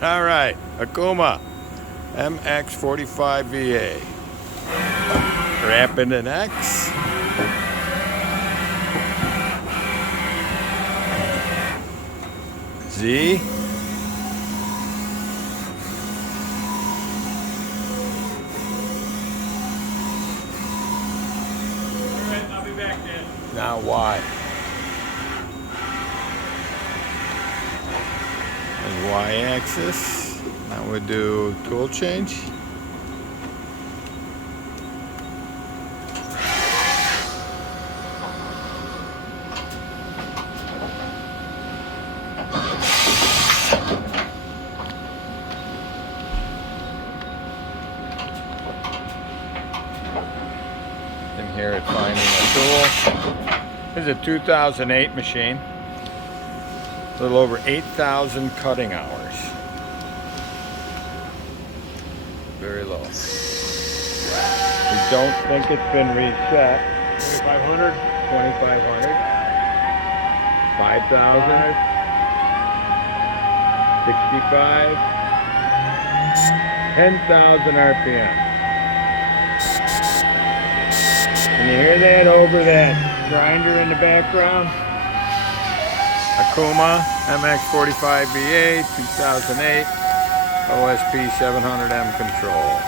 All right, Okuma MX-45VA. Wrapping an X. Z. Alright, I'll be back then. Now Y. And Y-axis. Now we'll do tool change. And here at finding a tool. This is a 2008 machine. A little over 8,000 cutting hours. Very low. We don't think it's been reset. 2,500. 2,500. 5,000. 65. 10,000 RPM. Can you hear that over that grinder in the background? Okuma MX-45VA 2008 OSP 700M control.